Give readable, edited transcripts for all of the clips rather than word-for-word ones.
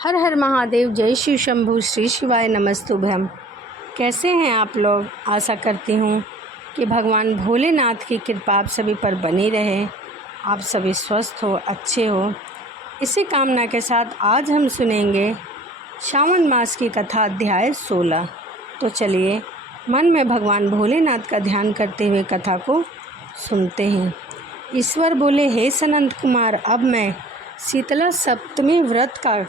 हर हर महादेव, जय शिव शंभू, श्री शिवाय नमस्तुभ्यम। कैसे हैं आप लोग? आशा करती हूँ कि भगवान भोलेनाथ की कृपा आप सभी पर बनी रहे, आप सभी स्वस्थ हो, अच्छे हो। इसी कामना के साथ आज हम सुनेंगे श्रावण मास की कथा अध्याय 16। तो चलिए मन में भगवान भोलेनाथ का ध्यान करते हुए कथा को सुनते हैं। ईश्वर बोले, हे सनंत कुमार, अब मैं शीतला सप्तमी व्रत का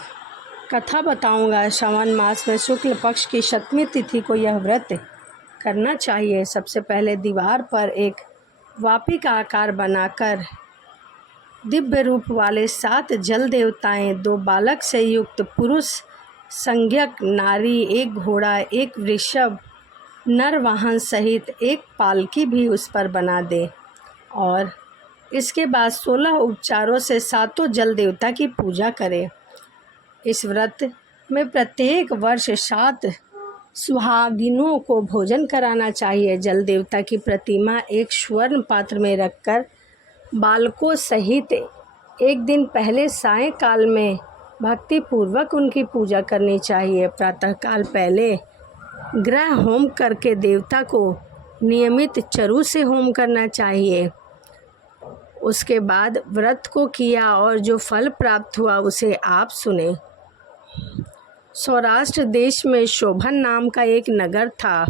कथा बताऊंगा। श्रावण मास में शुक्ल पक्ष की सप्तमी तिथि को यह व्रत करना चाहिए। सबसे पहले दीवार पर एक वापी का आकार बनाकर दिव्य रूप वाले 7 जल देवताएं, 2 बालक से युक्त पुरुष संज्ञक नारी, एक घोड़ा, एक वृषभ, नर वाहन सहित एक पालकी भी उस पर बना दे और इसके बाद 16 उपचारों से 7 जल देवता की पूजा करे। इस व्रत में प्रत्येक वर्ष 7 सुहागिनों को भोजन कराना चाहिए। जल देवता की प्रतिमा एक स्वर्ण पात्र में रखकर बालकों सहित एक दिन पहले सायंकाल में भक्ति पूर्वक उनकी पूजा करनी चाहिए। प्रातःकाल पहले ग्रह होम करके देवता को नियमित चरु से होम करना चाहिए। उसके बाद व्रत को किया और जो फल प्राप्त हुआ उसे आप सुने। सौराष्ट्र देश में शोभन नाम का एक नगर था।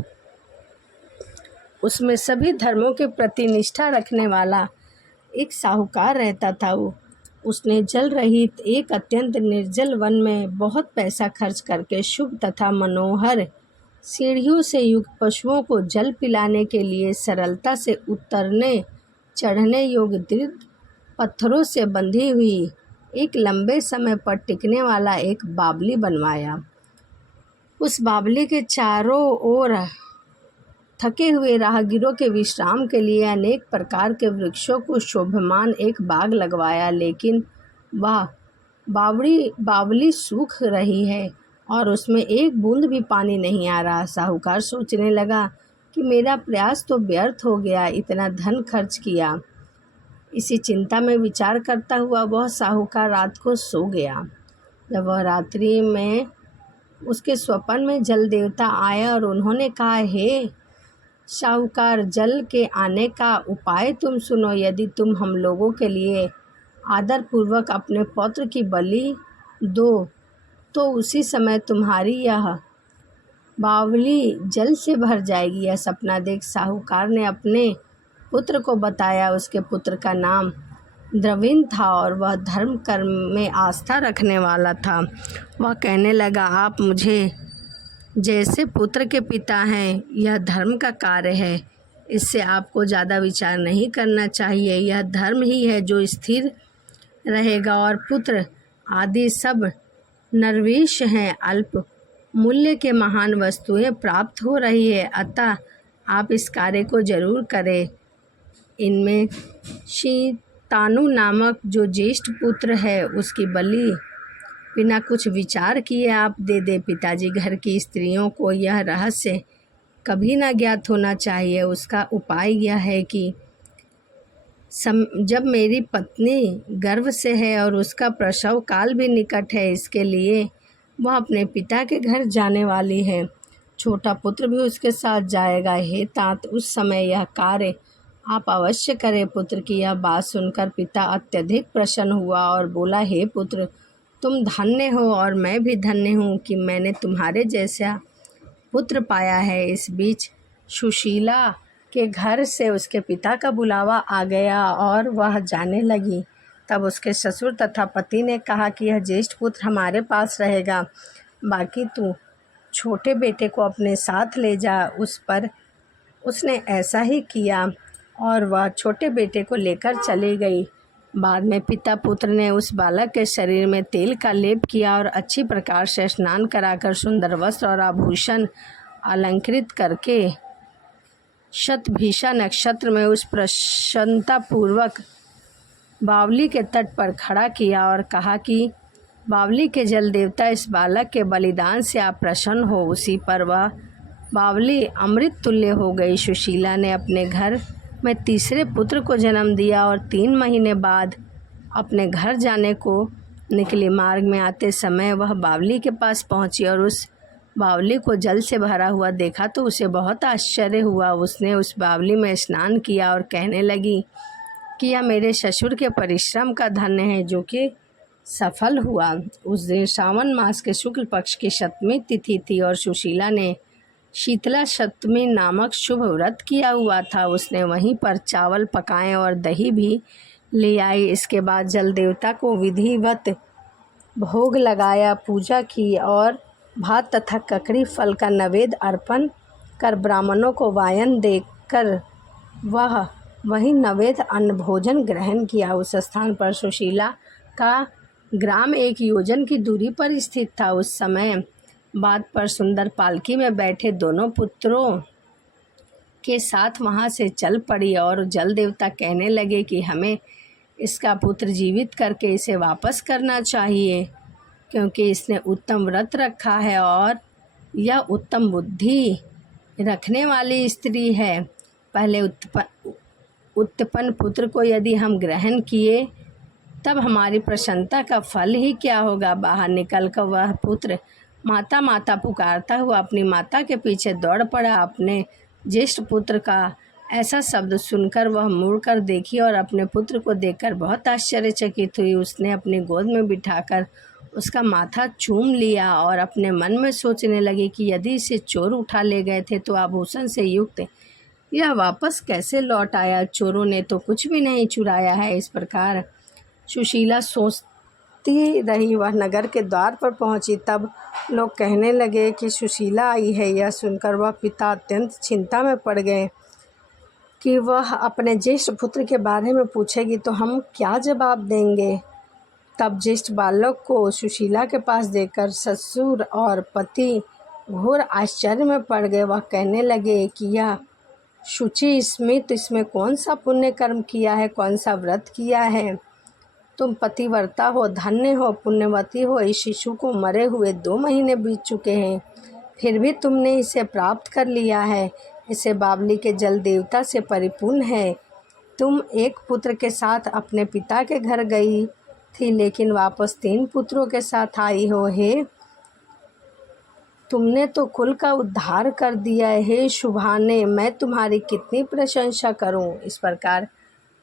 उसमें सभी धर्मों के प्रति निष्ठा रखने वाला एक साहूकार रहता था। उसने जल रहित एक अत्यंत निर्जल वन में बहुत पैसा खर्च करके शुभ तथा मनोहर सीढ़ियों से युक्त पशुओं को जल पिलाने के लिए सरलता से उतरने चढ़ने योग्य दृढ़ पत्थरों से बंधी हुई एक लंबे समय पर टिकने वाला एक बावली बनवाया। उस बावली के चारों ओर थके हुए राहगीरों के विश्राम के लिए अनेक प्रकार के वृक्षों को शोभमान एक बाग लगवाया। लेकिन वह बावली सूख रही है और उसमें एक बूंद भी पानी नहीं आ रहा। साहूकार सोचने लगा कि मेरा प्रयास तो व्यर्थ हो गया, इतना धन खर्च किया। इसी चिंता में विचार करता हुआ वह साहूकार रात को सो गया। जब वह रात्रि में उसके स्वप्न में जल देवता आया और उन्होंने कहा, हे साहूकार, जल के आने का उपाय तुम सुनो। यदि तुम हम लोगों के लिए आदरपूर्वक अपने पौत्र की बलि दो तो उसी समय तुम्हारी यह बावली जल से भर जाएगी। यह सपना देख साहूकार ने अपने पुत्र को बताया। उसके पुत्र का नाम द्रविण था और वह धर्म कर्म में आस्था रखने वाला था। वह कहने लगा, आप मुझे जैसे पुत्र के पिता हैं, यह धर्म का कार्य है। इससे आपको ज़्यादा विचार नहीं करना चाहिए। यह धर्म ही है जो स्थिर रहेगा और पुत्र आदि सब नरवेश हैं। अल्प मूल्य के महान वस्तुएं प्राप्त हो रही है, अतः आप इस कार्य को जरूर करें। इनमें शीतानु नामक जो ज्येष्ठ पुत्र है, उसकी बलि बिना कुछ विचार किए आप दे दे। पिताजी घर की स्त्रियों को यह रहस्य कभी ना ज्ञात होना चाहिए। उसका उपाय यह है कि जब मेरी पत्नी गर्भ से है और उसका प्रसव काल भी निकट है, इसके लिए वह अपने पिता के घर जाने वाली है। छोटा पुत्र भी उसके साथ जाएगा। हे तात, उस समय यह कार्य आप अवश्य करें। पुत्र की यह बात सुनकर पिता अत्यधिक प्रसन्न हुआ और बोला, हे पुत्र, तुम धन्य हो और मैं भी धन्य हूँ कि मैंने तुम्हारे जैसा पुत्र पाया है। इस बीच सुशीला के घर से उसके पिता का बुलावा आ गया और वह जाने लगी। तब उसके ससुर तथा पति ने कहा कि यह ज्येष्ठ पुत्र हमारे पास रहेगा, बाकी तू छोटे बेटे को अपने साथ ले जा। उस पर उसने ऐसा ही किया और वह छोटे बेटे को लेकर चली गई। बाद में पिता पुत्र ने उस बालक के शरीर में तेल का लेप किया और अच्छी प्रकार से स्नान कराकर सुंदर वस्त्र और आभूषण अलंकृत करके शतभिषा नक्षत्र में उस प्रसन्नतापूर्वक बावली के तट पर खड़ा किया और कहा कि बावली के जल देवता, इस बालक के बलिदान से आप प्रसन्न हो। उसी पर वह बावली अमृत तुल्य हो गई। सुशीला ने अपने घर में तीसरे पुत्र को जन्म दिया और 3 महीने बाद अपने घर जाने को निकली। मार्ग में आते समय वह बावली के पास पहुंची और उस बावली को जल से भरा हुआ देखा तो उसे बहुत आश्चर्य हुआ। उसने उस बावली में स्नान किया और कहने लगी कि यह मेरे ससुर के परिश्रम का धन्य है जो कि सफल हुआ। उस दिन श्रावण मास के शुक्ल पक्ष की सप्तमी तिथि थी और सुशीला ने शीतला सप्तमी नामक शुभ व्रत किया हुआ था। उसने वहीं पर चावल पकाए और दही भी ले आई। इसके बाद जल देवता को विधिवत भोग लगाया, पूजा की और भात तथा ककड़ी फल का नैवेद्य अर्पण कर ब्राह्मणों को वायन देकर वह वही नैवेद्य अन्न भोजन ग्रहण किया। उस स्थान पर सुशीला का ग्राम 1 योजन की दूरी पर स्थित था। उस समय बात पर सुंदर पालकी में बैठे दोनों पुत्रों के साथ वहां से चल पड़ी और जल देवता कहने लगे कि हमें इसका पुत्र जीवित करके इसे वापस करना चाहिए, क्योंकि इसने उत्तम व्रत रखा है और यह उत्तम बुद्धि रखने वाली स्त्री है। पहले उत्पन्न पुत्र को यदि हम ग्रहण किए तब हमारी प्रसन्नता का फल ही क्या होगा। बाहर निकलकर वह पुत्र माता माता पुकारता हुआ अपनी माता के पीछे दौड़ पड़ा। अपने ज्येष्ठ पुत्र का ऐसा शब्द सुनकर वह मुड़कर देखी और अपने पुत्र को देखकर बहुत आश्चर्यचकित हुई। उसने अपनी गोद में बिठाकर उसका माथा चूम लिया और अपने मन में सोचने लगी कि यदि इसे चोर उठा ले गए थे तो आभूषण से युक्त यह वापस कैसे लौट आया। चोरों ने तो कुछ भी नहीं चुराया है। इस प्रकार सुशीला सोचती रही। वह नगर के द्वार पर पहुंची तब लोग कहने लगे कि सुशीला आई है। यह सुनकर वह पिता अत्यंत चिंता में पड़ गए कि वह अपने ज्येष्ठ पुत्र के बारे में पूछेगी तो हम क्या जवाब देंगे। तब ज्येष्ठ बालक को सुशीला के पास देखकर ससुर और पति घोर आश्चर्य में पड़ गए। वह कहने लगे कि यह शुचि स्मित इसमें कौन सा पुण्य कर्म किया है, कौन सा व्रत किया है। तुम पतिव्रता हो, धन्य हो, पुण्यवती हो। इस शिशु को मरे हुए 2 महीने बीत चुके हैं, फिर भी तुमने इसे प्राप्त कर लिया है। इसे बावली के जल देवता से परिपूर्ण है। तुम एक पुत्र के साथ अपने पिता के घर गई थी, लेकिन वापस 3 पुत्रों के साथ आई हो। हे, तुमने तो कुल का उद्धार कर दिया है। हे शुभाने, मैं तुम्हारी कितनी प्रशंसा करूं। इस प्रकार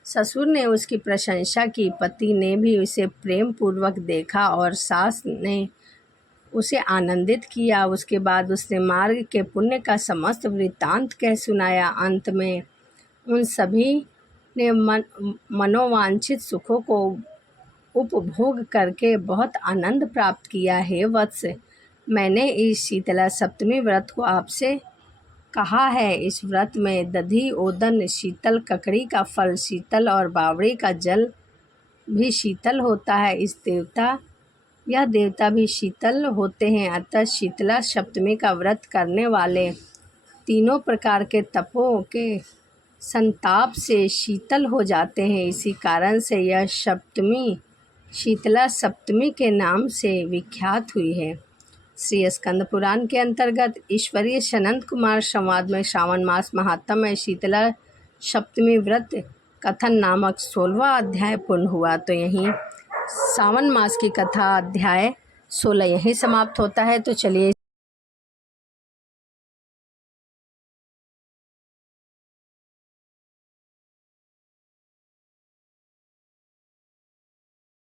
ससुर ने उसकी प्रशंसा की। पति ने भी उसे प्रेम पूर्वक देखा और सास ने उसे आनंदित किया। उसके बाद उसने मार्ग के पुण्य का समस्त वृत्तांत कह सुनाया। अंत में उन सभी ने मनोवांछित सुखों को उपभोग करके बहुत आनंद प्राप्त किया। हे वत्स, मैंने इस शीतला सप्तमी व्रत को आपसे कहा है। इस व्रत में दधि, ओदन, शीतल ककड़ी का फल शीतल और बावड़ी का जल भी शीतल होता है। यह देवता भी शीतल होते हैं। अतः शीतला सप्तमी का व्रत करने वाले 3 प्रकार के तपों के संताप से शीतल हो जाते हैं। इसी कारण से यह सप्तमी शीतला सप्तमी के नाम से विख्यात हुई है। श्री स्कंद पुराण के अंतर्गत ईश्वरीय सनंद कुमार संवाद में श्रावण मास महात्म्य में शीतला सप्तमी व्रत कथन नामक 16वां अध्याय पूर्ण हुआ। तो यहीं सावन मास की कथा अध्याय 16 यहीं समाप्त होता है। तो चलिए